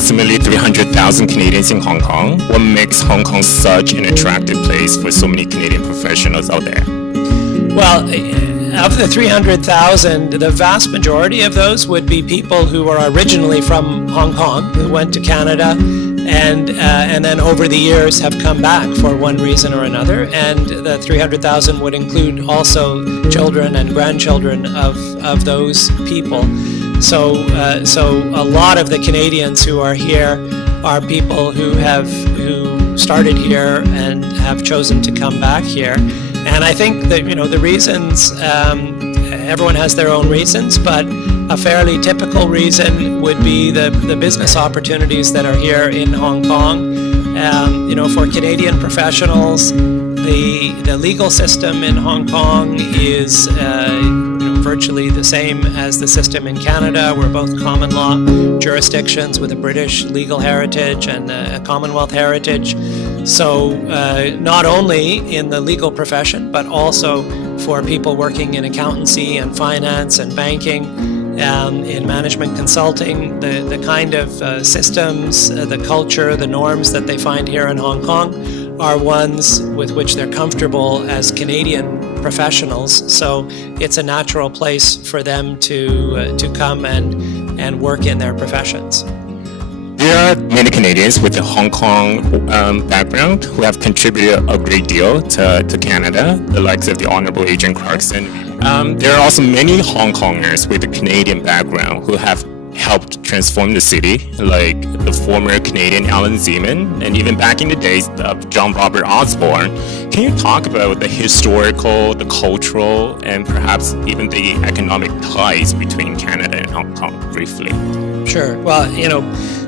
approximately 300,000 Canadians in Hong Kong. What makes Hong Kong such an attractive place for so many Canadian professionals out there? Well, of the 300,000, the vast majority of those would be people who are originally from Hong Kong, who went to Canada, and then over the years have come back for one reason or another. And the 300,000 would include also children and grandchildren of those people. So a lot of the Canadians who are here are people who started here and have chosen to come back here. And I think that, the reasons, everyone has their own reasons, but a fairly typical reason would be the business opportunities that are here in Hong Kong. For Canadian professionals, the legal system in Hong Kong is virtually the same as the system in Canada. We're both common law jurisdictions with a British legal heritage and a Commonwealth heritage. So not only in the legal profession, but also for people working in accountancy and finance and banking, in management consulting, the kind of systems, the culture, the norms that they find here in Hong Kong are ones with which they're comfortable as Canadian professionals. So it's a natural place for them to come and work in their professions. There are many Canadians with a Hong Kong background who have contributed a great deal to Canada, the likes of the Honorable Adrian Clarkson. There are also many Hong Kongers with a Canadian background who have helped transform the city, like the former Canadian Alan Zeman, and even back in the days of John Robert Osborne. Can you talk about the historical, the cultural, and perhaps even the economic ties between Canada and Hong Kong briefly? Sure. Well,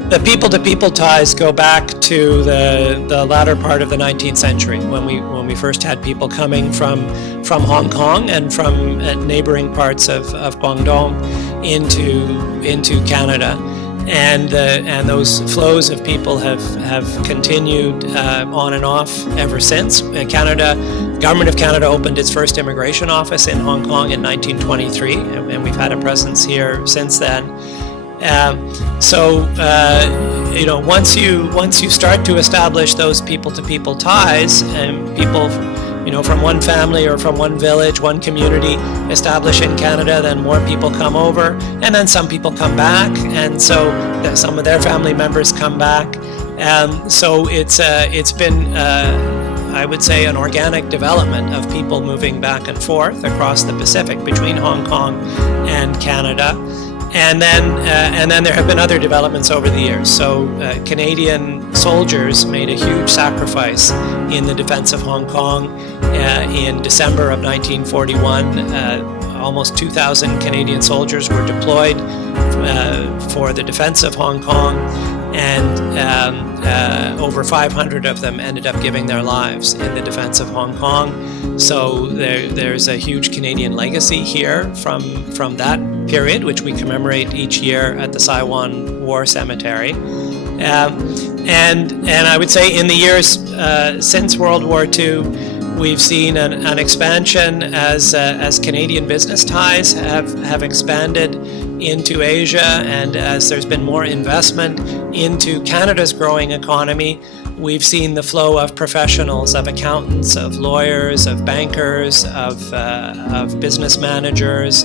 the people-to-people ties go back to the latter part of the 19th century when we first had people coming from Hong Kong and from neighboring parts of Guangdong into Canada, and those flows of people have continued on and off ever since. The Government of Canada opened its first immigration office in Hong Kong in 1923, and we've had a presence here since then. Once you start to establish those people-to-people ties, and people, from one family or from one village, one community establish in Canada, then more people come over, and then some people come back, and so some of their family members come back. So it's been, I would say, an organic development of people moving back and forth across the Pacific between Hong Kong and Canada. And then there have been other developments over the years. So Canadian soldiers made a huge sacrifice in the defense of Hong Kong. In December of 1941, almost 2,000 Canadian soldiers were deployed for the defense of Hong Kong, and over 500 of them ended up giving their lives in the defense of Hong Kong. So there's a huge Canadian legacy here from that period, which we commemorate each year at the Saiwan War Cemetery. And I would say in the years since World War II, we've seen an expansion as Canadian business ties have expanded into Asia, and as there's been more investment into Canada's growing economy, we've seen the flow of professionals, of accountants, of lawyers, of bankers, of business managers,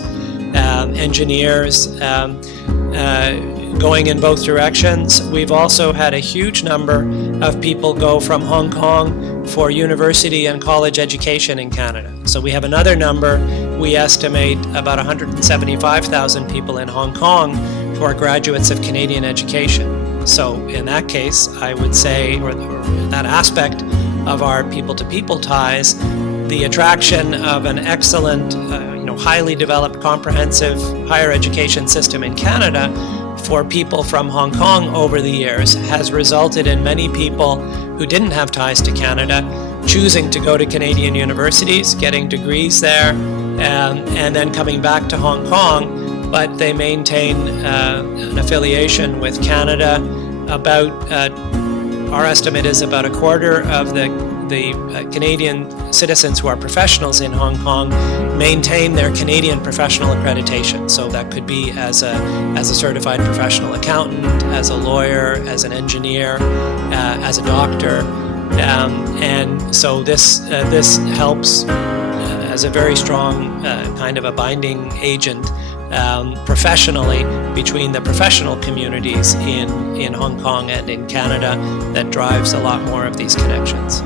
engineers, going in both directions. We've also had a huge number of people go from Hong Kong for university and college education in Canada. So we have another number. We estimate about 175,000 people in Hong Kong who are graduates of Canadian education. So in that case, I would say, or that aspect of our people-to-people ties, the attraction of an excellent, highly developed, comprehensive higher education system in Canada for people from Hong Kong over the years has resulted in many people who didn't have ties to Canada choosing to go to Canadian universities, getting degrees there, and then coming back to Hong Kong, but they maintain an affiliation with Canada. Our estimate is about a quarter of the Canadian citizens who are professionals in Hong Kong maintain their Canadian professional accreditation. So that could be as a certified professional accountant, as a lawyer, as an engineer, as a doctor, and so this helps as a very strong kind of a binding agent professionally between the professional communities in Hong Kong and in Canada that drives a lot more of these connections.